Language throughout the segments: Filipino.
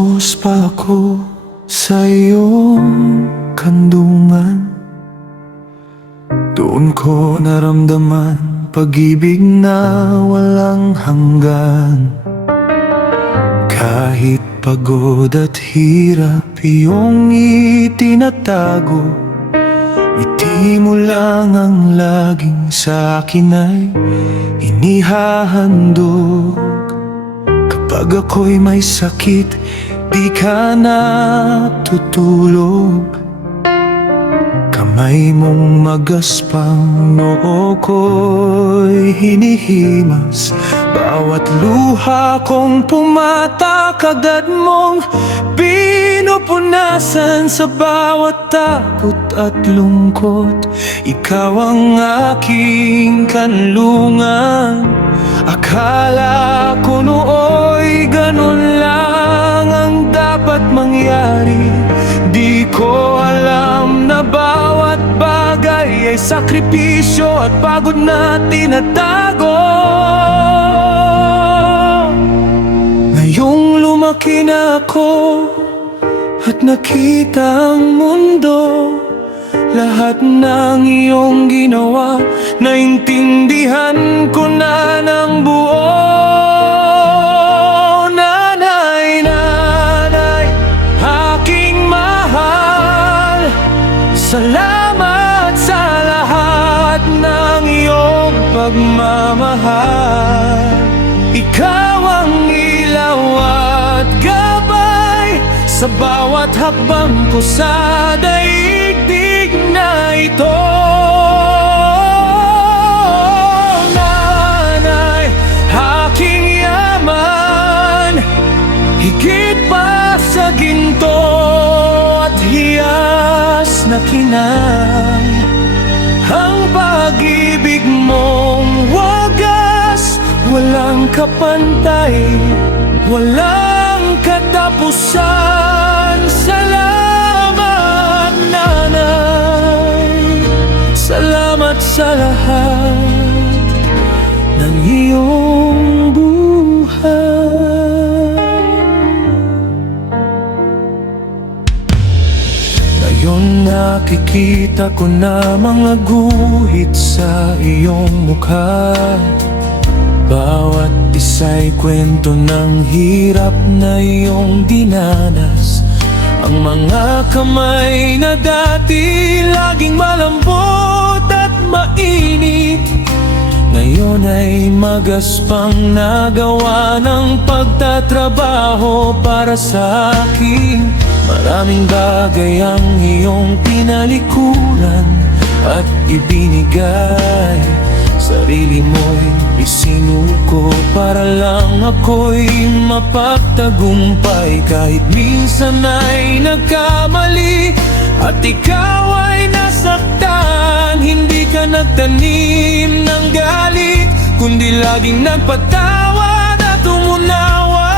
Lumos pa ako sa iyong kandungan. Doon ko naramdaman pag-ibig na walang hanggan. Kahit pagod at hirap iyong itinatago, ngiti mo lang ang laging sa akin ay inihahandog. Kapag ako'y may sakit, di ka natutulog. Kamay mong magaspang, noo ko'y hinihimas. Bawat luha kong pumatak, agad mong pinupunasan. Sa bawat takot at lungkot, ikaw ang aking kanlungan. Akala ko nooy ganun lang ang dapat mangyari. Di ko alam na bawat bagay ay sakripisyo at pagod na tinatago. Ngayong lumaki na ako at nakita ang mundo, lahat ng iyong ginawa, naintindihan ko na ng buo. Nanay, nanay, aking mahal, salamat sa lahat ng iyong pagmamahal. Ikaw ang ilaw at gabay sa bawat hakbang ko sa daigdig na ito. Nanay, aking yaman, higit pa sa ginto at hiyas na kinang. Ang pag-ibig mong wagas, walang kapantay, walang katapusan. Salamat, nanay, salamat sa lahat ng iyong buhay. Ngayon nakikita ko na mga guhit sa iyong mukha. Bawat isa'y kwento ng hirap na iyong dinanas. Ang mga kamay na dati laging malambot at mainit, ngayon ay magaspang nagawa ng pagtatrabaho para sa akin. Maraming bagay ang iyong pinalikuran at ibinigay. Sarili mo'y isinuko para lang ako'y mapagtagumpay. Kahit minsan ay nagkamali at ikaw ay nasaktan, hindi ka nagtanim ng galit, kundi laging nagpatawad at umunawa.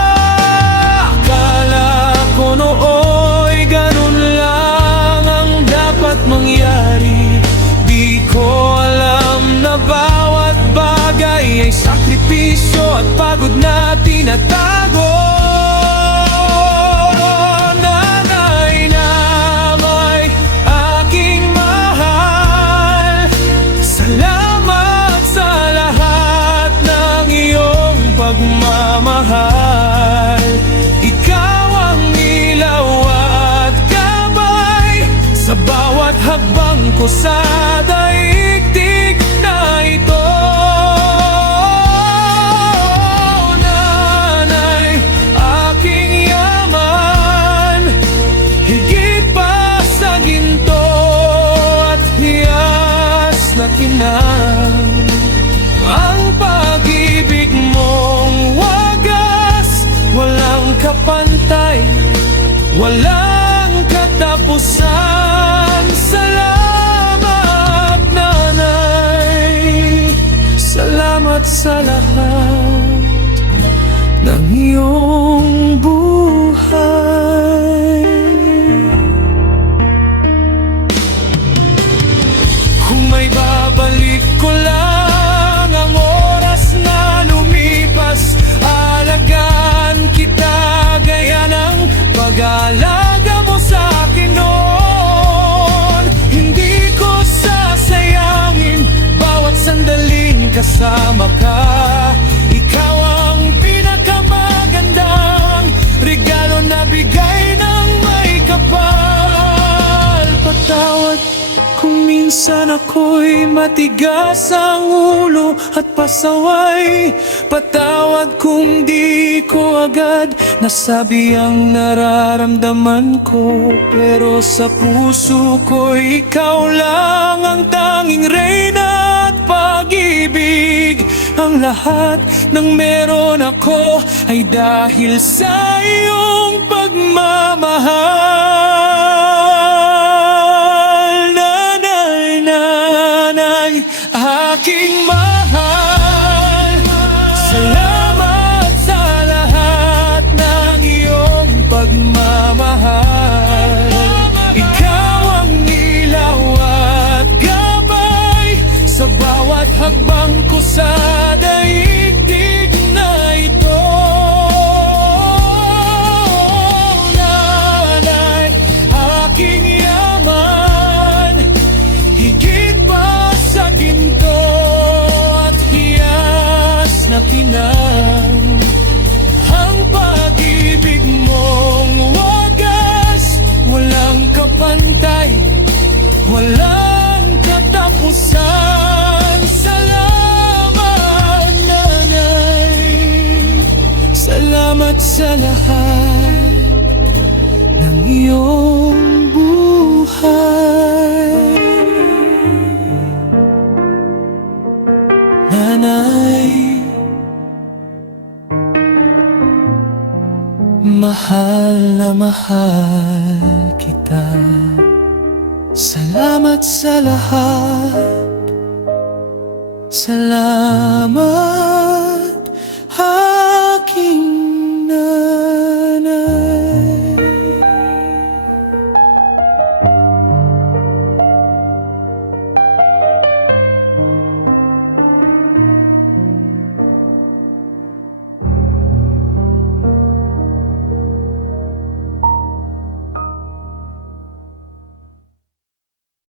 Akala ko nooy ganun lang ang dapat mangyari. Di ko alam na bawat bagay ay sakripisyo at pagod na tinatago. Nanay, namay, aking mahal, salamat sa lahat ng iyong pagmamahal. Ikaw ang ilaw at gabay sa bawat hakbang ko sa daigdig na ito. Nanay, aking yaman, higit pa sa ginto at hiyas na kinang. Ang pag-ibig mong wagas, walang kapantay, walang katapusan. Salamat, nanay, salamat sa lahat ng iyong buhay. Kung may babalik ko lang ang oras na lumipas, alagaan kita gaya ng kasama ka. Ikaw ang pinakamagandang regalo na bigay ng may kapal. Patawad kung minsan ako'y matigas ang ulo at pasaway. Patawad kung di ko agad nasabi ang nararamdaman ko. Pero sa puso ko ikaw lang ang tanging reyna at pag-ibig. Ang lahat ng meron ako ay dahil sa iyong pagmamahal. Nanay, aking mahal, salamat sa lahat ng iyong pagmamahal. Ikaw ang ilaw at gabay sa bawat hakbang ko sa daigdig na ito. Nanay, aking yaman, higit pa sa ginto at hiyas na tinang. Ang pag-ibig mong wagas, walang kapantay, walang katapusan. Salamat, nanay, salamat sa lahat ng iyong buhay. Nanay, mahal na mahal kita. Salamat sa lahat. Salamat.